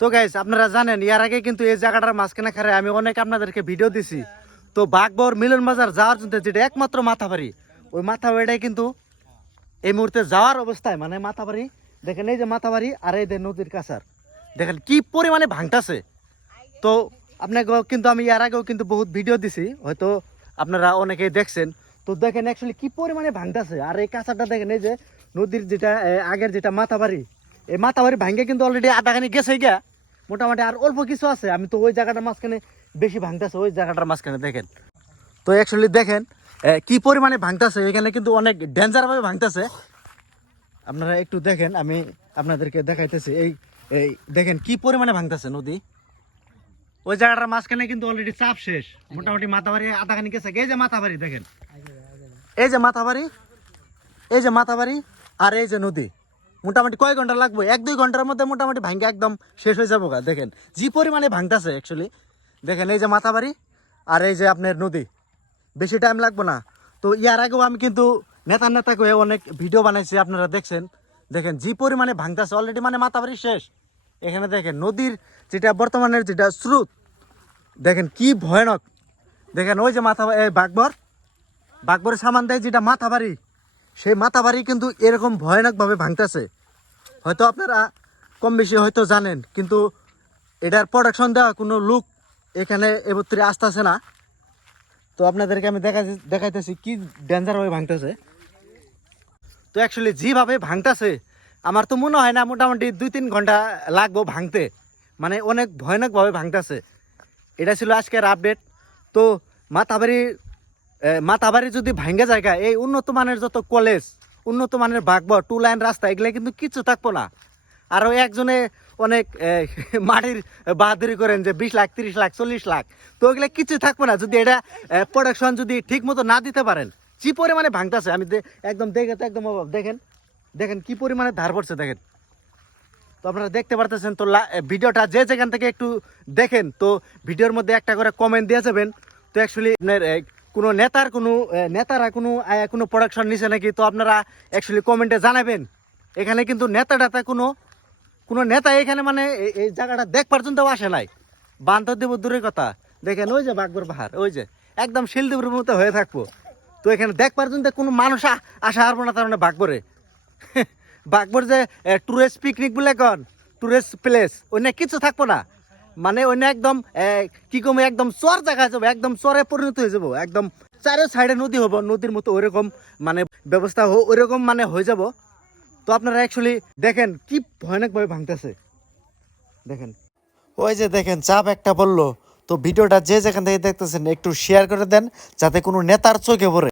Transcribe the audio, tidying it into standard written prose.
তো গাইস আপনারা জানেন এর আগে কিন্তু এই জায়গাটার মাঝখানে খারে আমি অনেক আপনাদেরকে ভিডিও দিছি। তো বাগবর মিলন বাজার যাওয়ার জন্য যেটা একমাত্র মাথাবাড়ি, ওই মাথাবাড়িটাই কিন্তু এই মুহূর্তে যাওয়ার অবস্থায়, মানে মাথাবাড়ি দেখেন, এই যে মাথাবাড়ি আর এই যে নদীর কাছার দেখেন কি পরিমাণে ভাঙতাছে। তো আপনাকে কিন্তু আমি এর আগেও কিন্তু বহুত ভিডিও দিছি, হয়তো আপনারা অনেকেই দেখছেন। তো দেখেন অ্যাকচুয়ালি কি পরিমাণে ভাঙতাছে। আর এই কাছারটা দেখেন, এই যে নদীর যেটা আগের যেটা মাথাবাড়ি, এই মাথাবাড়ি ভাঙ্গে কিন্তু অলরেডি আধাখানি গেছে গিয়া, মোটামুটি আর অল্প কিছু আছে। আমি তো ওই জায়গাটার মাঝখানে বেশি ভাঙতেছে, ওই জায়গাটার মাঝখানে দেখেন। তো অ্যাকচুয়ালি দেখেন কি পরিমাণে ভাঙতেছে, এখানে কিন্তু অনেক ডেঞ্জারভাবে ভাঙতেছে। আপনারা একটু দেখেন, আমি আপনাদেরকে দেখাইতেছি। এই এই দেখেন কি পরিমাণে ভাঙতেছে নদী। ওই জায়গাটার মাঝখানে কিন্তু অলরেডি চাপ শেষ, মোটামুটি মাথাবাড়ি আধাখানি গেছে। এই যে মাথাবাড়ি দেখেন, এই যে মাথাবাড়ি, এই যে মাথাবাড়ি আর এই যে নদী, মোটামুটি কয় ঘন্টা লাগবে? 1-2 ঘন্টার মধ্যে মোটামুটি ভাঙ্গে একদম শেষ হয়ে যাবো। দেখেন যে পরিমাণে ভাঙতেছে অ্যাকচুয়ালি। দেখেন এই যে মাথাবাড়ি আর এই যে আপনার নদী, বেশি টাইম লাগবে না। তো ইয়ার আগেও আমি কিন্তু নেতা করে অনেক ভিডিও বানাইছি, আপনারা দেখছেন। দেখেন যে পরিমাণে ভাঙতেছে অলরেডি, মানে মাথাবাড়ি শেষ। এখানে দেখেন নদীর যেটা বর্তমানের যেটা স্রোত, দেখেন কি ভয়ানক। দেখেন ওই যে বাগবরের সামান দেয় যেটা মাথাবাড়ি, সেই মাথাবাড়ি কিন্তু এরকম ভয়ানকভাবে ভাঙতেছে। হয়তো আপনারা কম বেশি হয়তো জানেন, কিন্তু এটার প্রোডাকশন দেওয়া কোনো লোক এখানে এবত্রে আসতেছে না। তো আপনাদেরকে আমি দেখাইতেছি কি ডেঞ্জারভাবে ভাঙতেছে। তো অ্যাকচুয়ালি যেভাবে ভাঙতেছে, আমার তো মনে হয় না মোটামুটি 2-3 ঘন্টা লাগবো ভাঙতে, মানে অনেক ভয়ানকভাবে ভাঙতেছে। এটা ছিল আজকের আপডেট। তো মাথাবাড়ি যদি ভাঙ্গা জায়গা, এই উন্নত মানের যত কলেজ, উন্নত মানের বাগবর 2 লাইন রাস্তা, এগুলো কিন্তু কিছু থাকবো না। আরও একজনে অনেক মাটির বাহাদুরি করেন যে 20 লাখ 30 লাখ 40 লাখ, তো ওইগুলো কিছু থাকবো না যদি এটা প্রোডাকশন যদি ঠিক মতো না দিতে পারেন। কি পরিমাণে ভাঙতেছে আমি একদম দেখে তো একদম অভাব। দেখেন দেখেন কি পরিমাণে ধার পড়ছে দেখেন। তো আপনারা দেখতে পারতেছেন। তো ভিডিওটা যে যেখান থেকে একটু দেখেন, তো ভিডিওর মধ্যে একটা করে কমেন্ট দিয়ে যাবেন। তো অ্যাকচুয়ালি আপনার কোনো নেতারা কোনো প্রোডাকশন নিছে নাকি, তো আপনারা অ্যাকচুয়ালি কমেন্টে জানাবেন। এখানে কিন্তু নেতা কোনো নেতা এখানে মানে এই জায়গাটা দেখ পর্যন্ত আসে নাই। বান্ধব দেব দূরের কথা, দেখেন ওই যে বাগবর পাহাড়, ওই যে একদম শিলদেবের মতো হয়ে থাকবো। তো এখানে দেখ পর্যন্ত কোনো মানুষ আসা হারবো না, তার মানে বাগবরে বাগবর যে টুরিস্ট পিকনিক বলে কন, টুরিস্ট প্লেস, অন্য কিছু থাকবো না। মানে অন্য একদম কি কমে একদম চর জায়গা যাবো, একদম চরে পরিণত হয়ে যাবো। একদম চারো সাইডে নদী হবো, নদীর মতো ওইরকম মানে ব্যবস্থা ওইরকম মানে হয়ে যাব। তো আপনারা অ্যাকচুয়ালি দেখেন কি ভয়ানকভাবে ভাঙতেছে। দেখেন ওই যে দেখেন চাপ একটা বললো। তো ভিডিওটা যে যেখান থেকে দেখতেছেন একটু শেয়ার করে দেন, যাতে কোনো নেতার চোখে পড়ে।